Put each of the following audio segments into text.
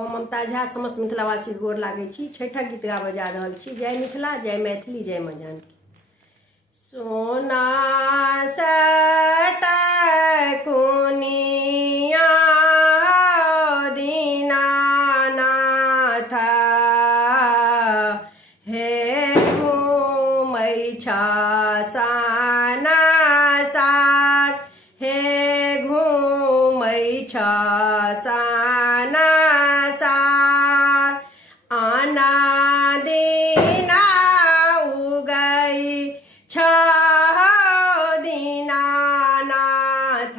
हम ममता झा समस्त मिथिलावासी गोर लागै छी। छठक गीत गाबऽ जा रहल छी। जय मिथिला, जय मैथिली, जय माँ जानकी। सोना सटकुनिया दीनानाथ हे घूमै सन सार, हे घूमै सन सार। आना दीना उगै दीनानाथ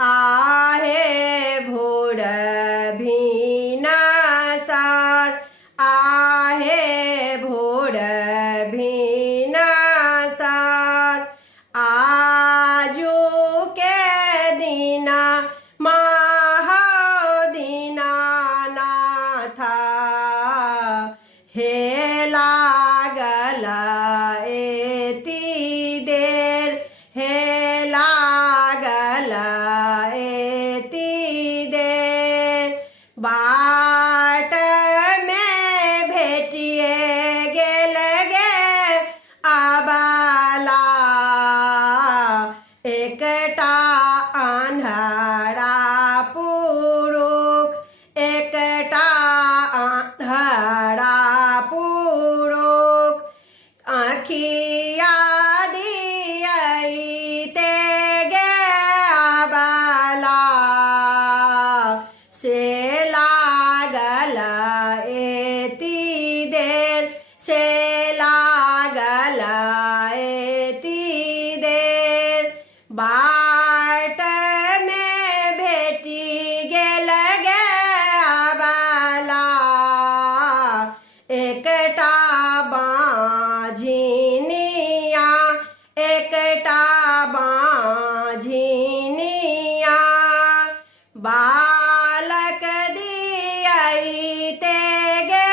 आहे भोर भिनसर, आहे भोर भिनसर। आजू के दिन दीनानाथ हे लागल एति देर, हे लागल एति देर। बाट में भेटिए गेल गे आबाला, एकटा अन्हरा पुरुष, एकटा अन्हरा पुरुष। आँखिया दियैते गे आबाला, से लागल एति देर, से लागल एति देर। बाट में भेटि गेल गे आबाला, एकटा बाँझिनिया, एकटा बाँझिनिया। बालक दियैते गे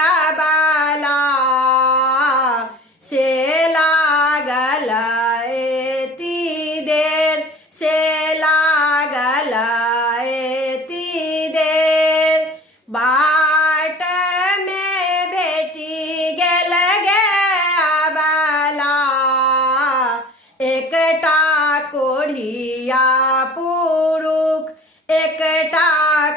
आबाला, से लागल एति देर, से लागल एति देर। बाट में भेटि गेल गे आबाला, एकटा कोढ़िया पुरुष, एकटा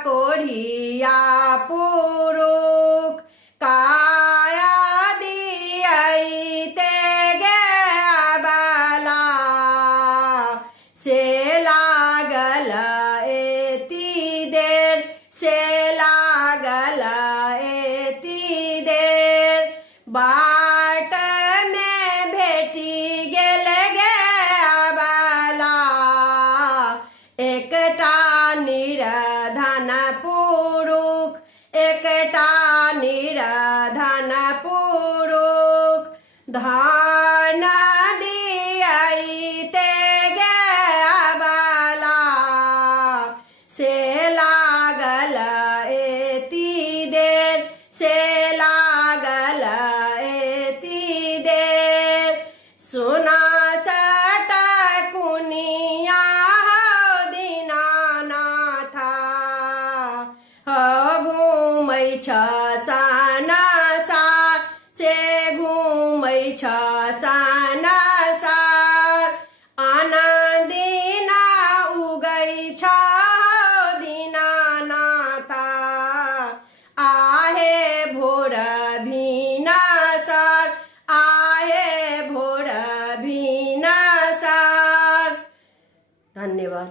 कोढ़िया पुरुष। काया दियैते गे आबाला, से लागल एति देर, से लागल एति देर। बाट में भेटि गेल गे आबाला, एकटा निराधन पुरुष, एकटा निराधन पुरुष। धन दियैते गे आबाला, से लागल एति देर, से लागल एति देर। सोना सटकुनिया दीनानाथ घूमै सन सार, से घूमै सन सार। आनंदिना उगै दीनानाथ आहे भोर भिनसर, आहे भोर भिनसर। धन्यवाद।